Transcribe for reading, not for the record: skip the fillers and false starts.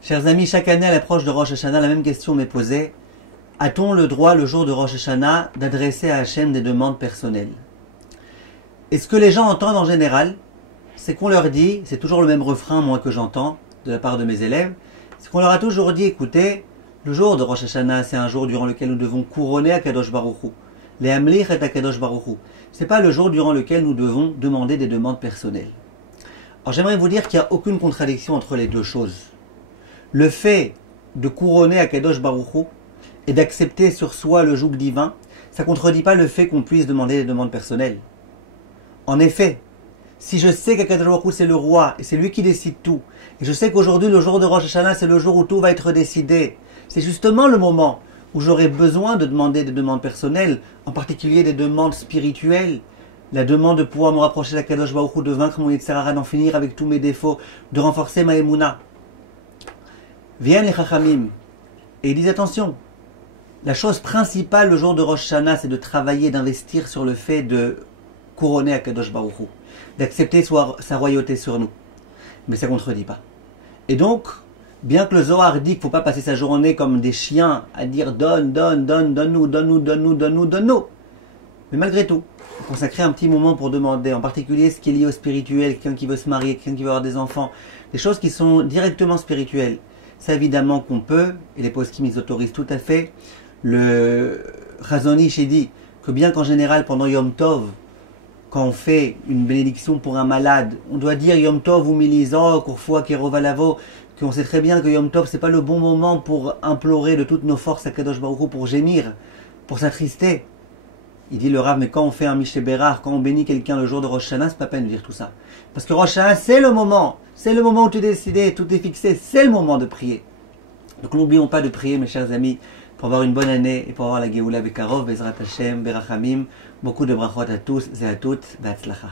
Chers amis, chaque année à l'approche de Rosh Hashanah, la même question m'est posée. A-t-on le droit, le jour de Rosh Hashanah, d'adresser à Hachem des demandes personnelles? Et ce que les gens entendent en général, c'est qu'on leur dit, c'est toujours le même refrain, moi, que j'entends de la part de mes élèves, c'est qu'on leur a toujours dit, écoutez, le jour de Rosh Hashanah, c'est un jour durant lequel nous devons couronner Akadosh Baruch Hu. Les Amlich et Akadosh Baruch Hu. C'est pas le jour durant lequel nous devons demander des demandes personnelles. Alors j'aimerais vous dire qu'il n'y a aucune contradiction entre les deux choses. Le fait de couronner Akadosh Baruch Hu et d'accepter sur soi le joug divin, ça ne contredit pas le fait qu'on puisse demander des demandes personnelles. En effet, si je sais qu'Akadosh Baruch Hu c'est le roi et c'est lui qui décide tout, et je sais qu'aujourd'hui le jour de Rosh Hashanah c'est le jour où tout va être décidé, c'est justement le moment où j'aurai besoin de demander des demandes personnelles, en particulier des demandes spirituelles, la demande de pouvoir me rapprocher d'Akadosh Baruch Hu, de vaincre mon Yetzer Hara, d'en finir avec tous mes défauts, de renforcer ma Emouna. Viennent les Chachamim et ils disent attention, la chose principale le jour de Rosh Hashanah c'est de travailler, d'investir sur le fait de couronner Akadosh Baruch Hu, d'accepter sa royauté sur nous. Mais ça ne contredit pas. Et donc, bien que le Zohar dit qu'il ne faut pas passer sa journée comme des chiens à dire donne, donne, donne, donne-nous, donne-nous, donne-nous, donne-nous, donne-nous. Mais malgré tout, consacrer un petit moment pour demander, en particulier ce qui est lié au spirituel, quelqu'un qui veut se marier, quelqu'un qui veut avoir des enfants, des choses qui sont directement spirituelles. Ça évidemment qu'on peut, et les poskim ils autorisent tout à fait. Le Chazon Ish dit que bien qu'en général pendant Yom Tov, quand on fait une bénédiction pour un malade, on doit dire Yom Tov ou Milizok, Urfua Kerovalavo, qu'on sait très bien que Yom Tov c'est pas le bon moment pour implorer de toutes nos forces à Kadosh Baruch Hu, pour gémir, pour s'attrister. Il dit le Rav, mais quand on fait un Mishlei Berach, quand on bénit quelqu'un le jour de Rosh Hashanah, c'est pas peine de dire tout ça. Parce que Rosh Hashanah, c'est le moment où tu es décidé, tout est fixé, c'est le moment de prier. Donc n'oublions pas de prier, mes chers amis, pour avoir une bonne année et pour avoir la Geoula Bekarov, Bezrat Hashem, Berachamim, beaucoup de brachot à tous et à toutes, Be'atzlacha.